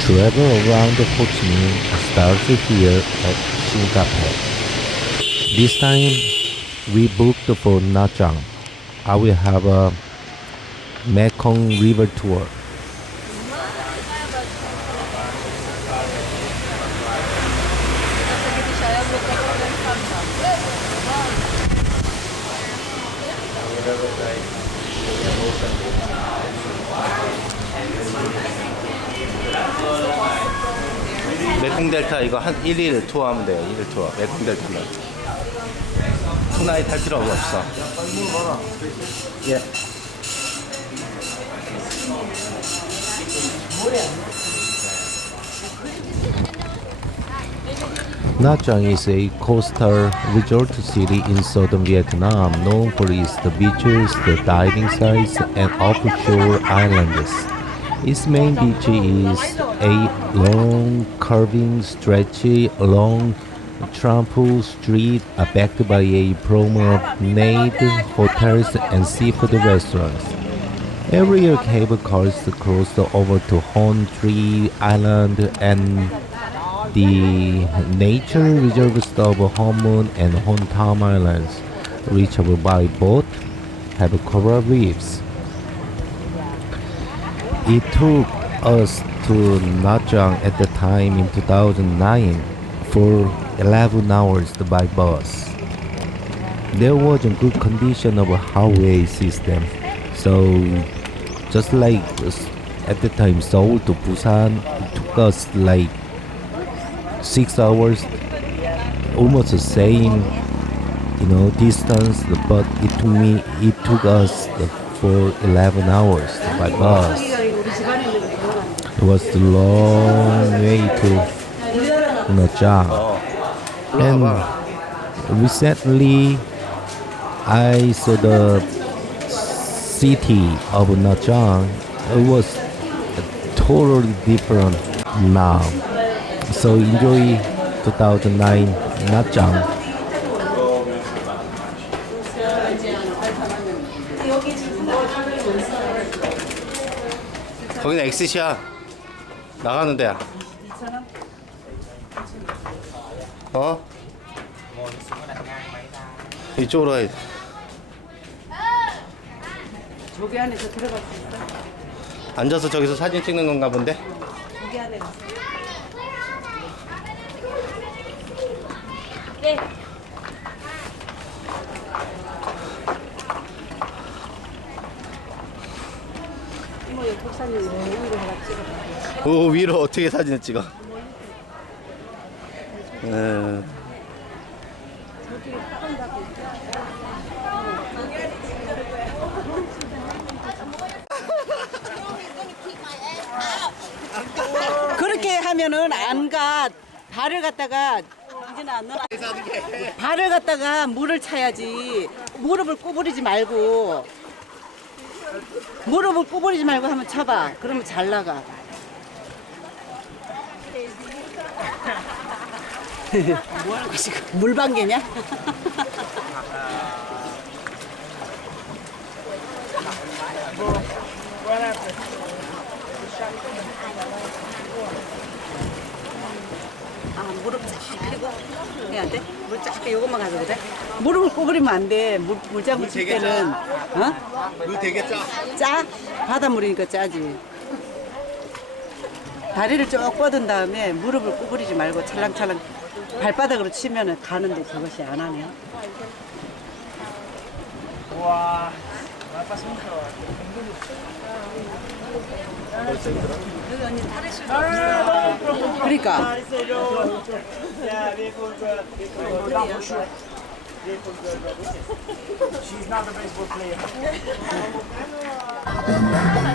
Travel around Hochiminh starts here at Sinh Cafe. This time we booked for Nha Trang. I will have a Mekong River tour. 메콩 델타 이거 한 1일 투어하면 돼요. 1일 투어. 메콩 델타는 투나잇 할 필요가 없어. 예. Nha Trang is a coastal resort city in southern Vietnam, known for its beaches, the diving sites, and offshore islands. Its main beach is a long, curving stretch along Trampo Street, backed by a promenade, hotels, and seafood restaurants. Every cable cars cross over to Hon Tree Island and the nature reserves of Homun and Hon Tam Islands, reachable by boat, have coral reefs. It took us to Nha Trang at the time in 2009 for 11 hours by bus. There was a good condition of a highway system, so just like at the time Seoul to Busan, it took us like 6 hours, almost the same, distance, but it took us for 11 hours by bus. It was a long way to Nha Trang. And recently I saw the city of Nha Trang. It was totally different now. So enjoy 2009 Nha Trang. 거기는 엑스시야. 나가는 데야. 어? 이쪽으로 가야 돼. 저기 안에서 들어갈 수 있어? 앉아서 저기서 사진 찍는 건가 본데? 저기 안에 가서. 이모 여기 복사님 위로 해가 찍어. 오, 위로 어떻게 사진을 찍어? 그렇게 하면은 안 가. 발을 갖다가 발을 갖다가 물을 차야지. 무릎을 구부리지 말고 한번 쳐봐. 그러면 잘 나가. 뭐 하는 거지? 물방개냐? 무릎 쫙 펴고 해야 돼? 물 쫙 펴, 요것만 가져도 돼? 무릎을 구부리면 안 돼. 물장구 칠 때는. 어? 물 되게 짜. 짜? 바닷물이니까 짜지. 다리를 쭉 뻗은 다음에 무릎을 구부리지 말고 찰랑찰랑 발바닥으로 치면은 가는데 그것이 안 하네. 와. 여기 언니 탈의 실도 없어. 그러니까. She's not a baseball player.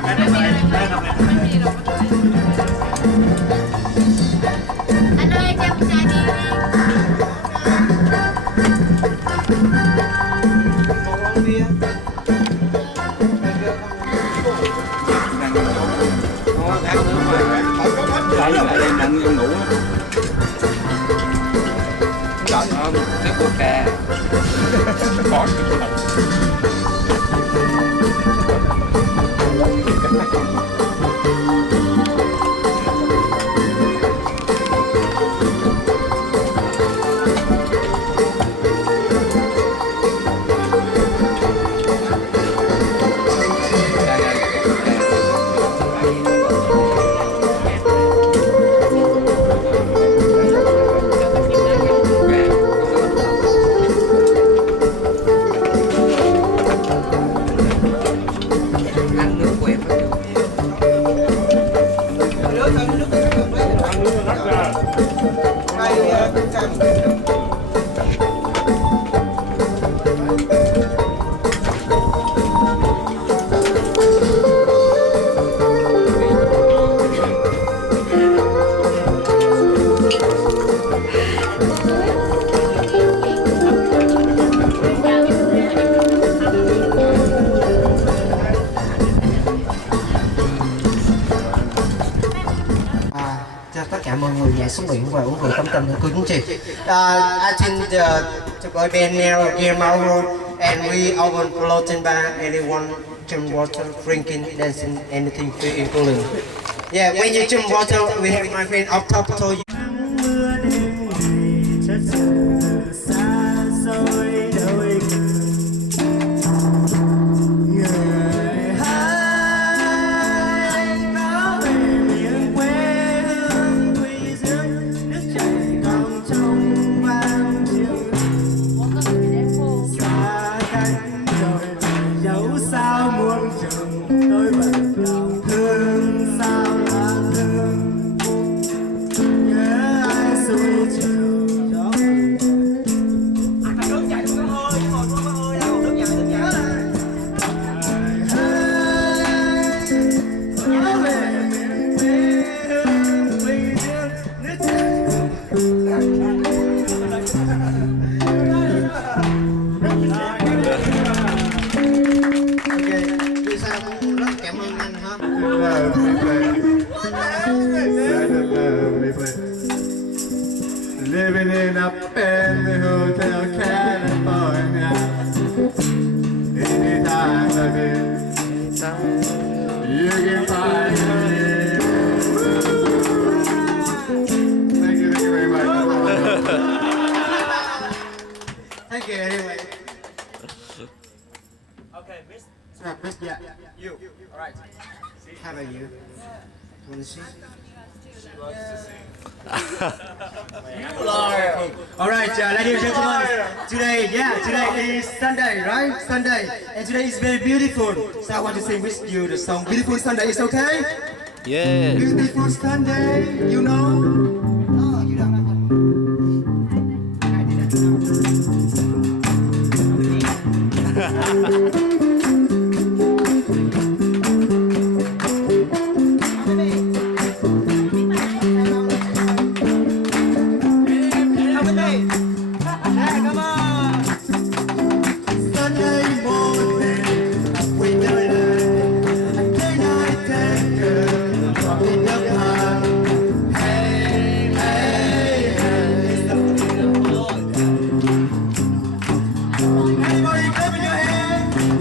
Anh ơi, cho mình trà đi. Nước coca. Cho tất cả mọi người nhảy xuống biển và uống rượu tâm tình của quý chị. I think the boy band now game over and we open floating bar. Anyone jump water, drinking, dancing, anything free including. Yeah, when you jump water, we have my friend up top told you. Living in a Bentley Hotel California. Anytime, baby, you can find me. Thank you very much. Thank you anyway. Okay, Miss. Miss, yeah, you. All right. How about you? Want to see? All right, ladies and gentlemen. Today is Sunday, right? Sunday, and today is very beautiful. So I want to sing with you the song "Beautiful Sunday." Is okay? 예. Beautiful Sunday, you know. Oh, you don't know. Everybody clap your hands.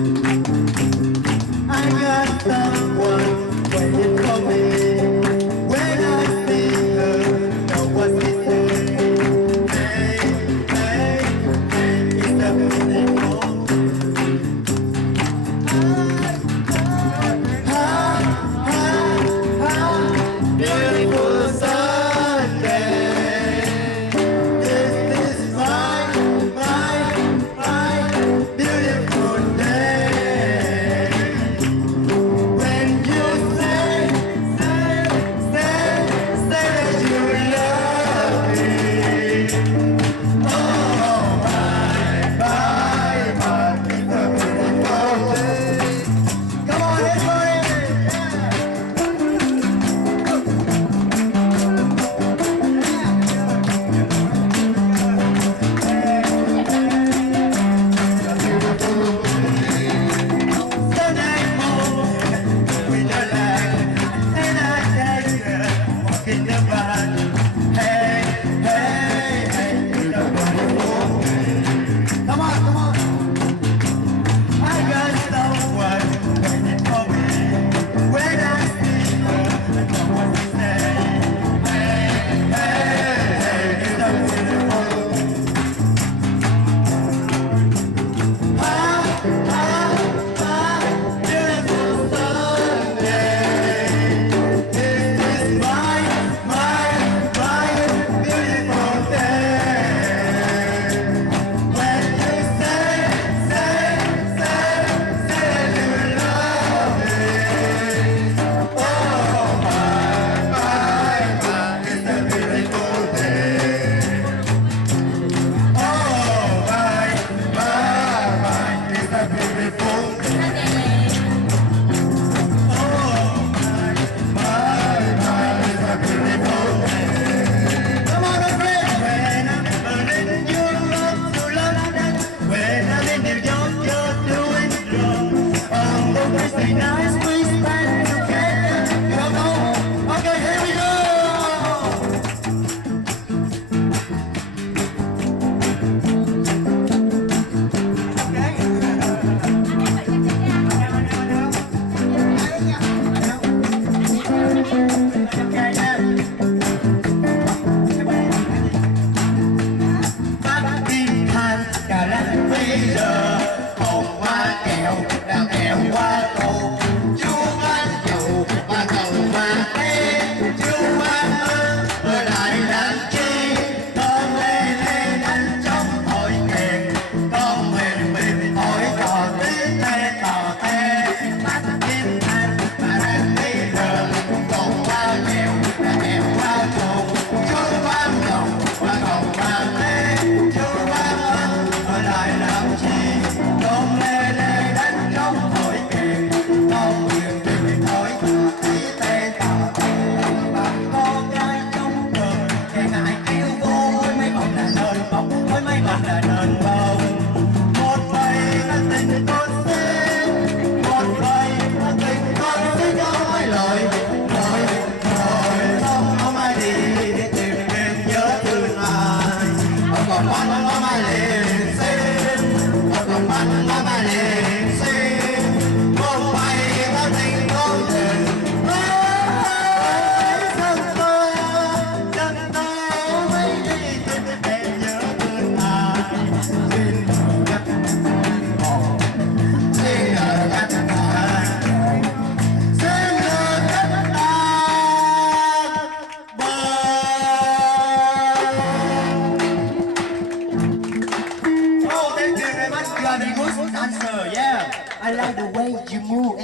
dancer, yeah. I like the way you move.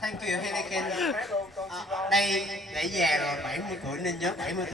Thank you, Henneken. Đây để già rồi, 70 tuổi nên nhớ 70